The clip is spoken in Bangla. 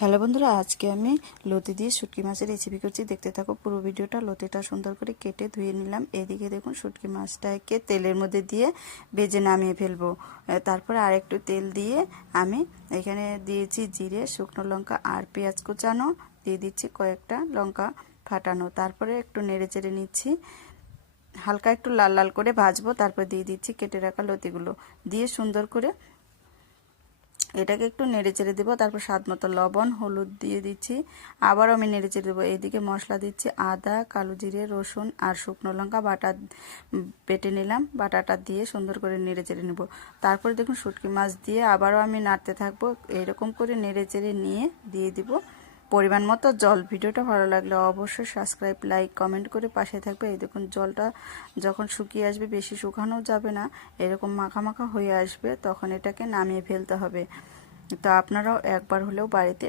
হ্যালো বন্ধুরা, আজকে আমি লতি দিয়ে শুটকি মাছের রেসিপি করছি। দেখতে থাকো পুরো ভিডিওটা। লতিটা সুন্দর করে কেটে ধুয়ে নিলাম। এদিকে দেখুন শুটকি মাছটাকে তেলের মধ্যে দিয়ে ভেজে নামিয়ে ফেলবো। তারপরে আর একটু তেল দিয়ে আমি এখানে দিয়েছি জিরে, শুকনো লঙ্কা আর পেঁয়াজ কুচানো, দিয়ে দিচ্ছি কয়েকটা লঙ্কা ফাটানো। তারপরে একটু নেড়ে চেড়ে নিচ্ছি, হালকা একটু লাল লাল করে ভাজবো। তারপর দিয়ে দিচ্ছি কেটে রাখা লতিগুলো, দিয়ে সুন্দর করে এটাকে একটু নেড়ে চেড়ে দেবো। তারপর স্বাদ মতো লবণ, হলুদ দিয়ে দিচ্ছি, আবারও আমি নেড়ে চেড়ে দেবো। এইদিকে মশলা দিচ্ছি আদা, কালো জিরে, রসুন আর শুকনো লঙ্কা বাটা বেটে নিলাম। বাটাটা দিয়ে সুন্দর করে নেড়ে চেড়ে নেব। তারপরে দেখুন শুটকি মাছ দিয়ে আবারও আমি নাড়তে থাকবো। এইরকম করে নেড়ে চেড়ে নিয়ে দিয়ে দিব পরিমাণ মতো জল। ভিডিওটা ভালো লাগলে অবশ্যই সাবস্ক্রাইব, লাইক, কমেন্ট করে পাশে থাকবে। এই দেখুন জলটা যখন শুকিয়ে আসবে, বেশি শুকানো যাবে না, এরকম মাখা মাখা হয়ে আসবে, তখন এটাকে নামিয়ে ফেলতে হবে। তো আপনারাও একবার হলেও বাড়িতে